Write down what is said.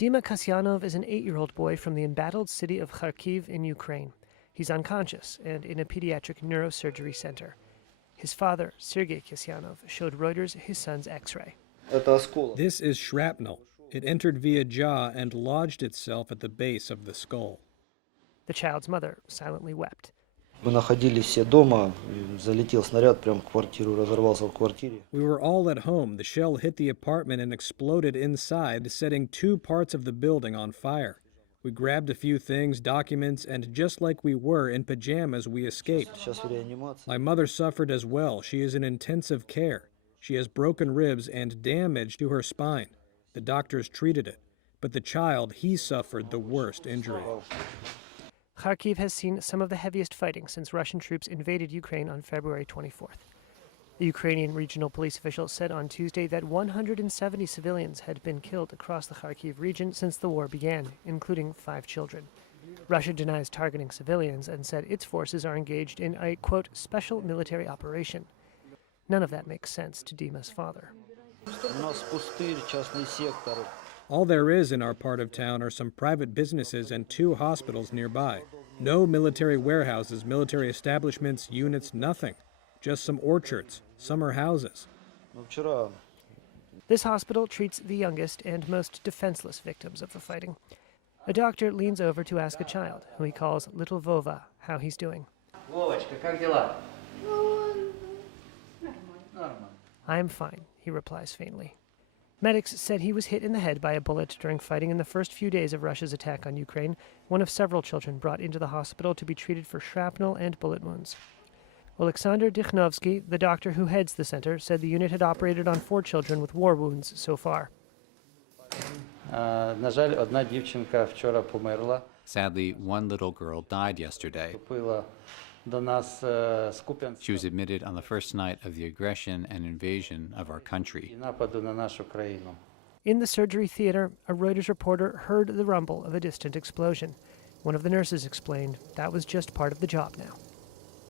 Dima Kasyanov is an 8-year-old boy from the embattled city of Kharkiv in Ukraine. He's unconscious and in a pediatric neurosurgery center. His father, Sergei Kasyanov, showed Reuters his son's X-ray. This is shrapnel. It entered via jaw and lodged itself at the base of the skull. The child's mother silently wept. Мы находились все дома, залетел снаряд прямо в квартиру, разорвался в квартире. We were all at home. The shell hit the apartment and exploded inside, setting 2 parts of the building on fire. We grabbed a few things, documents, and just like we were in pajamas, we escaped. My mother suffered as well. She is in intensive care. She has broken ribs and damage to her spine. The doctors treated it, but the child, he suffered the worst injury. Kharkiv has seen some of the heaviest fighting since Russian troops invaded Ukraine on February 24th. The Ukrainian regional police official said on Tuesday that 170 civilians had been killed across the Kharkiv region since the war began, including 5 children. Russia denies targeting civilians and said its forces are engaged in a, quote, special military operation. None of that makes sense to Dima's father. All there is in our part of town are some private businesses and 2 hospitals nearby. No military warehouses, military establishments, units, nothing. Just some orchards, summer houses. This hospital treats the youngest and most defenseless victims of the fighting. A doctor leans over to ask a child, who he calls Little Vova, how he's doing. I'm fine, he replies faintly. Medics said he was hit in the head by a bullet during fighting in the first few days of Russia's attack on Ukraine, one of several children brought into the hospital to be treated for shrapnel and bullet wounds. Alexander Dikhnovsky, the doctor who heads the center, said the unit had operated on 4 children with war wounds so far. Sadly, one little girl died yesterday. She was admitted on the first night of the aggression and invasion of our country. In the surgery theater, a Reuters reporter heard the rumble of a distant explosion. One of the nurses explained that was just part of the job now.